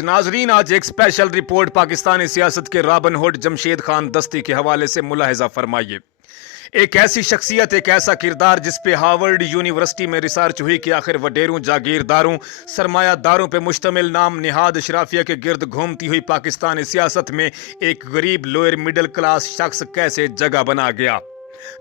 Post. नाजरीन, आज एक स्पेशल रिपोर्ट पाकिस्तानी सियासत के रॉबिन हुड जमशेद खान दस्ती के हवाले से मुलाहिजा फरमाइए। एक ऐसी शख्सियत, एक ऐसा किरदार जिस पे हार्वर्ड यूनिवर्सिटी में रिसर्च हुई कि आखिर वडेरों, जागीरदारों, सरमायादारों पे मुश्तमिल नाम निहाद अशराफिया के गिर्द घूमती हुई पाकिस्तानी सियासत में एक गरीब लोअर मिडिल क्लास शख्स कैसे जगह बना गया।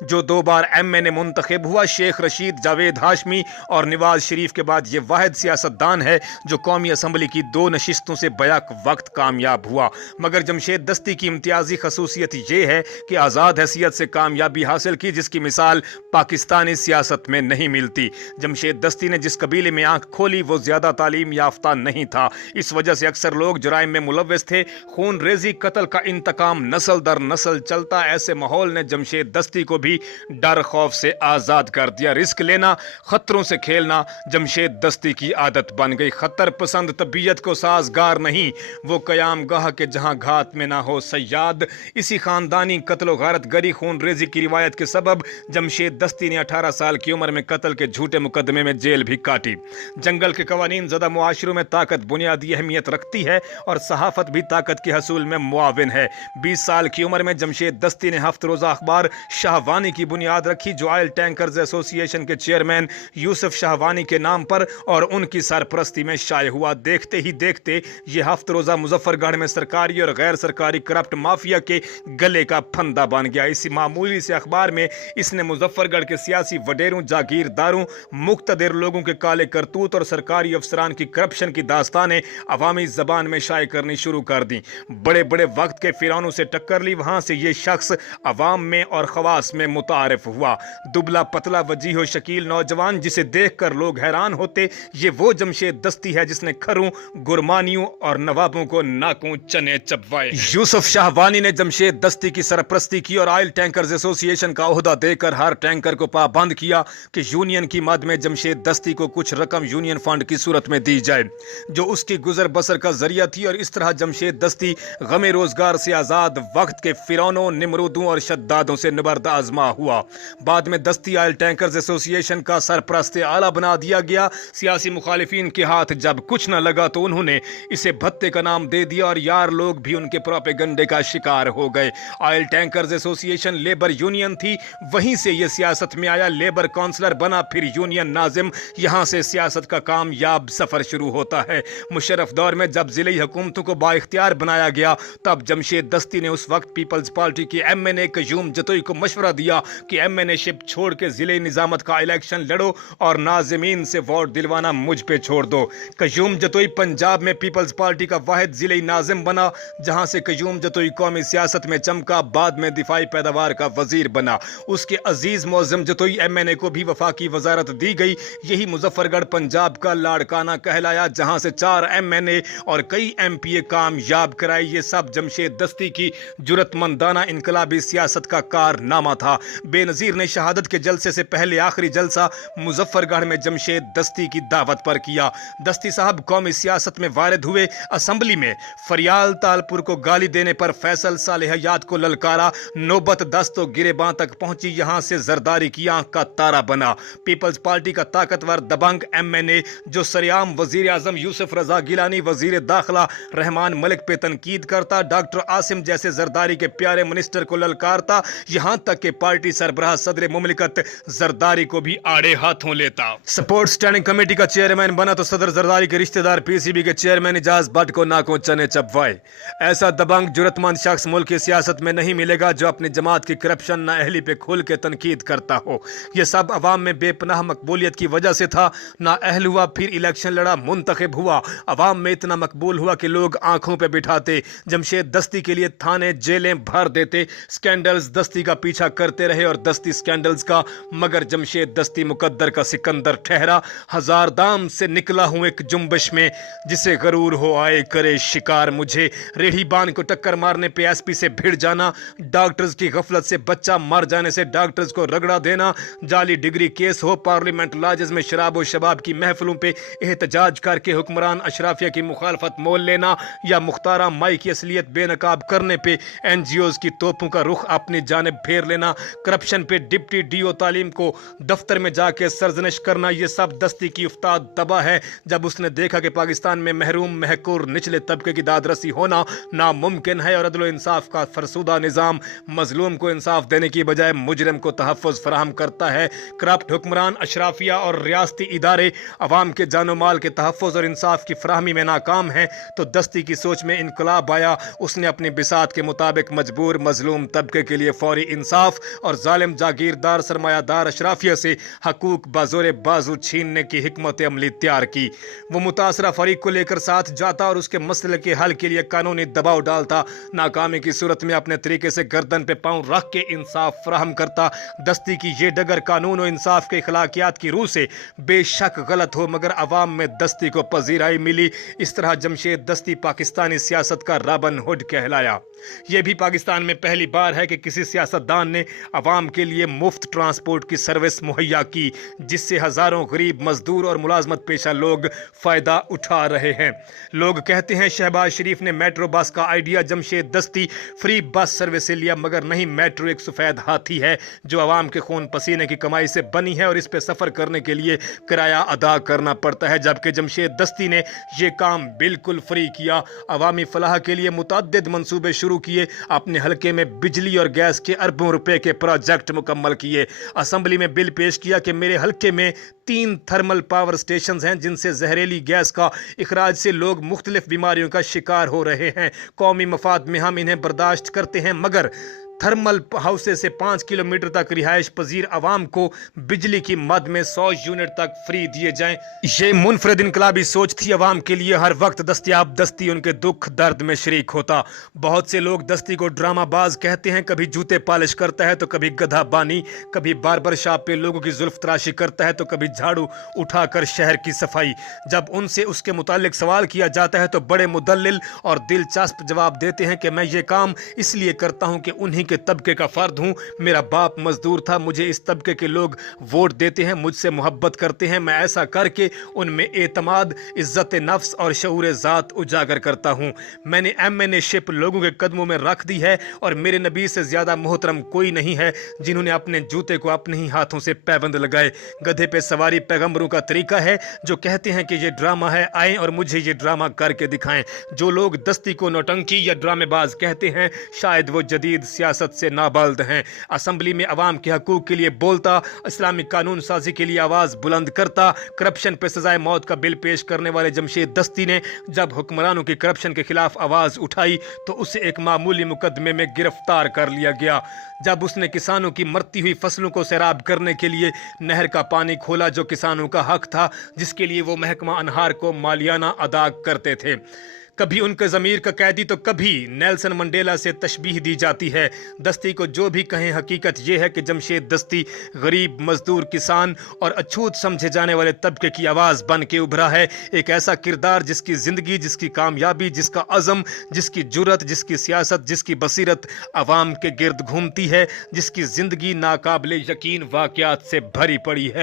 जो 2 बार MNA मुंतखब हुआ, शेख रशीद, जावेद हाशमी और नवाज शरीफ के बाद ये वाहिद सियासतदान है जो कौमी असम्बली की 2 नशिस्तों से बैक वक्त कामयाब हुआ। मगर जमशेद दस्ती की इम्तियाजी खसूसियत ये है कि आज़ाद हैसियत से कामयाबी हासिल की, जिसकी मिसाल पाकिस्तानी सियासत में नहीं मिलती। जमशेद दस्ती ने जिस कबीले में आंख खोली वो ज़्यादा तालीम याफ्ता नहीं था। इस वजह से अक्सर लोग जुराइम में मुलव्वस थे। खून रेजी, कत्ल का इंतकाम नस्ल दर नस्ल चलता। ऐसे माहौल ने जमशेद दस्ती को भी डर खौफ से आजाद कर दिया। रिस्क लेना, खतरों से खेलना जमशेद दस्ती की आदत बन गई। खतर पसंद तबीयत को साजगार नहीं, वो कयाम गाह के जहां घात में ना हो सयाद। इसी खानदानी कत्ल गारत गरी खून रेजी की रिवायत के सबब जमशेद दस्ती ने 18 साल की उम्र में कत्ल के झूठे मुकदमे में जेल भी काटी। जंगल के कवानीन ज़दा मुआशरों में ताकत बुनियादी अहमियत रखती है और सहाफत भी ताकत के हसूल में मुआविन है। 20 साल की उम्र में जमशेद दस्ती ने हफ्त रोज़ा अखबार शाहवानी की बुनियाद रखी, जो ऑयल टैंकर्स एसोसिएशन के चेयरमैन यूसुफ शाहवानी के नाम पर और उनकी सरपरस्ती में शाये हुआ। देखते ही देखते ये हफ्त रोज़ा मुजफ्फरगढ़ में सरकारी और गैर सरकारी करप्ट माफिया के गले का फंदा बन गया। इसी मामूली से अखबार में इसने मुजफ्फरगढ़ के सियासी वडेरों, जागीरदारों, मुक्तदिर लोगों के काले करतूत और सरकारी अफसरान की करप्शन की दास्तानें अवामी जबान में शाये करनी शुरू कर दी। बड़े बड़े वक्त के फिरौनों से टक्कर ली। वहां से ये शख्स अवाम में और खवास में मुतारिफ हुआ। दुबला पतला वजीह शकील नौजवान जिसे देखकर लोग हैरान होते, ये वो जमशेद दस्ती है जिसने खरों, गुरमानियों और नवाबों को नाकों चने चबवाए। यूसुफ शाहवानी ने जमशेद दस्ती की सरपरस्ती की और ऑयल टैंकर्स एसोसिएशन का ओहदा देकर हर टैंकर को पाबंद किया कि यूनियन की मद में जमशेद दस्ती को कुछ रकम यूनियन फंड की सूरत में दी जाए, जो उसकी गुजर बसर का जरिया थी। और इस तरह जमशेद दस्ती गमे रोजगार से आजाद वक्त के फिरौनों, निमरूदों और शद्दादों से निबर्द आजमा हुआ। बाद में दस्ती ऑयल टैंकर्स एसोसिएशन का सरपरस्त आला बना दिया गया। सियासी मुखालिफिन के हाथ जब कुछ न लगा तो उन्होंने इसे भत्ते का नाम दे दिया और यार लोग भी उनके प्रोपेगंडे का शिकार हो गए। Oil tankers association labour union थी, वहीं से यह सियासत में आया, लेबर काउंसलर बना, फिर यूनियन नाजिम। यहां से सियासत का कामयाब सफर शुरू होता है। मुशर्रफ दौर में जब जिले हुकूमतों को बाइख्तियार बनाया गया, तब जमशेद दस्ती ने उस वक्त पीपल्स पार्टी के MNA कयूम जतोई को मशवरा दिया कि MNA शिप छोड़ के जिले निजामत का इलेक्शन लड़ो और नाज़िमीन से वोट दिलवाना मुझ पे छोड़ दो। कयूम जतोई पंजाब में पीपल्स पार्टी का वाहिद जिले नाजिम बना, जहां से कयूम जतोई कौमी सियासत में चमका। बाद में दिफाई पैदावार का वजीर बना। उसके अजीज मौजम जतोई MNA को भी वफाकी वजारत दी गई। यही मुजफ्फरगढ़ पंजाब का लाड़काना कहलाया, जहां से 4 MNA और कई MPA कामयाब कराई। ये सब जमशेद दस्ती की जुरतमंदाना इनकलाबी सियासत का कारनामा था। बेनजीर ने शहादत के जलसे से पहले आखिरी जलसा मुजफ्फरगढ़ में जमशेद दस्ती की दावत पर किया। दस्ती साहब कौमी सियासत में वारिद हुए। असम्बली में फरियाल तालपुर को गाली देने पर फैसल सालेहयात को ललकारा। नौबत 10 तो गिरेबां तक पहुंची, यहां से जरदारी की आंख का तारा बना। पीपल्स पार्टी का ताकतवर दबंग MNA जो सरेआम वजीर आजम यूसुफ रजा गिलानी, वजीर दाखिला रहमान मलिक पे तनकीद करता, डॉक्टर आसिम जैसे जरदारी के प्यारे मिनिस्टर को ललकारता, यहां तक कि पार्टी सरबराह सदर मुमलिकत जरदारी को भी आड़े हाथों लेता। सपोर्ट स्टैंडिंग कमेटी का चेयरमैन बना तो सदर जरदारी के रिश्तेदार PCB के चेयरमैन इजाज भट्ट को नाकों चने चबवाए। ऐसा दबंग जुरतमंद शख्स मुल्क की सियासत में नहीं मिलेगा जो अपनी जमात की करप्शन ना अहली पे खुल के तनकीद करता हो। यह सब अवाम में बेपनाह मकबूलियत की वजह से था। ना अहल हुआ, फिर इलेक्शन लड़ा, मुंतखब हुआ, अवाम में इतना मकबूल हुआ कि लोग आंखों पे बिठाते। जमशेद दस्ती के लिए थाने जेलें भर देते। स्कैंडल्स दस्ती का पीछा करते रहे और दस्ती स्कैंडल्स का, मगर जमशेद दस्ती मुकद्दर का सिकंदर ठहरा। हजार दाम से निकला हूं एक जुम्बश में, जिसे गरूर हो आए करे शिकार मुझे। रेढ़ी बान को टक्कर मारने पे SP से भिड़ जाना, डॉक्टर्स की गफलत से बच्चा मर जाने से डॉक्टर्स को रगड़ा देना, जाली डिग्री केस हो, पार्लियामेंट लॉजेस में शराब और शबाब की महफिलों पे एहतजाज करके हुक्मरान अशराफिया की मुखालफत मोल लेना, या मुख्तारा माई की असलियत बेनकाब करने पे NGOs की तोपों का रुख अपनी जानिब फेर लेना। लेना, करप्शन पे डिप्टी डीओ तालीम को दफ्तर में जाके सरजनिश करना, ये सब दस्ती की उस्ताद दबा है। जब उसने देखा कि पाकिस्तान में महरूम महकूर निचले तबके की दादरसी होना नामुमकिन है और अदल इंसाफ का फरसुदा निज़ाम मजलूम को इंसाफ देने की बजाय मुजरिम को तहफ़्फ़ुज़ फराहम करता है, करप्ट हुक्मरान, अशराफिया और रियासती इदारे अवाम के जानो माल के तहफ़्फ़ुज़ और इंसाफ की फराहमी में नाकाम हैं, तो दस्ती की सोच में इनकलाब आया। उसने अपनी बिसात के मुताबिक मजबूर मजलूम तबके के लिए फौरी इंसाफ और जालिम जागीरदार सरमायादार अशराफिया से हकूक बाज़ोरे बाजू छीनने की हिकमत अमली तैयार की। वो मुतासरा फरीक को लेकर साथ जाता और उसके मसले के हल के लिए कानूनी दबाव डालता। नाकामी की सूरत में अपने तरीके से गर्दन पे पांव रख के इंसाफ फराहम करता। दस्ती की ये डगर कानून और इंसाफ के अखलाकियात की रूह से बेशक गलत हो, मगर अवाम में दस्ती को पजीराई मिली। इस तरह जमशेद दस्ती पाकिस्तानी सियासत का रॉबिन हुड कहलाया। यह भी पाकिस्तान में पहली बार है कि किसी सियासतदान ने अवाम के लिए मुफ्त ट्रांसपोर्ट की सर्विस मुहैया की, जिससे हजारों गरीब मजदूर और मुलाजमत पेशा लोग फायदा उठा रहे हैं। लोग कहते हैं शहबाज शरीफ ने मेट्रो बस का आइडिया जमशेद दस्ती फ्री बस सर्विस से लिया, मगर नहीं, मेट्रो एक सफेद हाथी है जो अवाम के खून पसीने की कमाई से बनी है और इस पे सफर करने के लिए किराया अदा करना पड़ता है, जबकि जमशेद दस्ती ने यह काम बिल्कुल फ्री किया। अवामी फलाह के लिए मुतअद्दिद मंसूबे शुरू किए, अपने हलके में बिजली और गैस के अरबों रुपए के प्रोजेक्ट मुकम्मल किए। असेंबली में बिल पेश किया कि मेरे हलके में 3 थर्मल पावर स्टेशन हैं जिनसे जहरीली गैस का इखराज से लोग मुख्तलिफ बीमारियों का शिकार हो रहे हैं। कौमी मफाद में हम इन्हें बर्दाश्त करते हैं, मगर थर्मल हाउसे से 5 किलोमीटर तक रिहाइश पजीर अवाम को बिजली की मद में 100 यूनिट तक फ्री दिए जाएं। ये मुनफरद इनकलाबी सोच थी। अवाम के लिए हर वक्त दस्तियाब दस्ती उनके दुख दर्द में शरीक होता। बहुत से लोग दस्ती को ड्रामाबाज कहते हैं, कभी जूते पॉलिश करता है तो कभी गधा बानी, कभी बार्बर शॉप पे लोगों की जुल्फ तराशी करता है तो कभी झाड़ू उठाकर शहर की सफाई। जब उनसे उसके मुतालिक सवाल किया जाता है तो बड़े मुदल्लिल और दिलचस्प जवाब देते हैं कि मैं ये काम इसलिए करता हूं कि उन्हीं के तबके का फर्द हूं, मेरा बाप मजदूर था, मुझे इस तबके के लोग वोट देते हैं, मुझसे मोहब्बत करते हैं, मैं ऐसा करके उनमें एतमाद, इज्जत नफ्स और शऊर ज़ात उजागर करता हूं। मैंने एमएनए शिप लोगों के कदमों में रख दी है और मेरे नबी से ज्यादा मोहतरम कोई नहीं है जिन्होंने अपने जूते को अपने ही हाथों से पैबंद लगाए। गधे पे सवारी पैगंबरों का तरीका है जो कहते हैं कि ये ड्रामा है, आए और मुझे ये ड्रामा करके दिखाएं। जो लोग दस्ती को नौटंकी या ड्रामेबाज कहते हैं, शायद वो जदीद सियासत से नाबाल्द हैं। असेंबली में अवाम के हकूक के लिए बोलता, इस्लामिक कानून साजी के लिए आवाज बुलंद करता। करप्शन पे सजाए मौत का बिल पेश करने वाले जमशेद दस्ती ने जब हुक्मरानों की करप्शन के खिलाफ आवाज उठाई तो उसे एक मामूली मुकदमे में गिरफ्तार कर लिया गया। जब उसने किसानों की मरती हुई फसलों को सैराब करने के लिए नहर का पानी खोला जो किसानों का हक था, जिसके लिए वो महकमा अनहार को मालियाना अदा करते थे। कभी उनके ज़मीर का कैदी तो कभी नेल्सन मंडेला से तशबीह दी जाती है। दस्ती को जो भी कहें, हकीकत यह है कि जमशेद दस्ती गरीब मजदूर किसान और अछूत समझे जाने वाले तबके की आवाज़ बन के उभरा है। एक ऐसा किरदार जिसकी ज़िंदगी, जिसकी कामयाबी, जिसका अज़म, जिसकी जुर्रत, जिसकी सियासत, जिसकी बसीरत अवाम के गिर्द घूमती है, जिसकी ज़िंदगी नाकाबिले यकीन वाक़यात से भरी पड़ी है।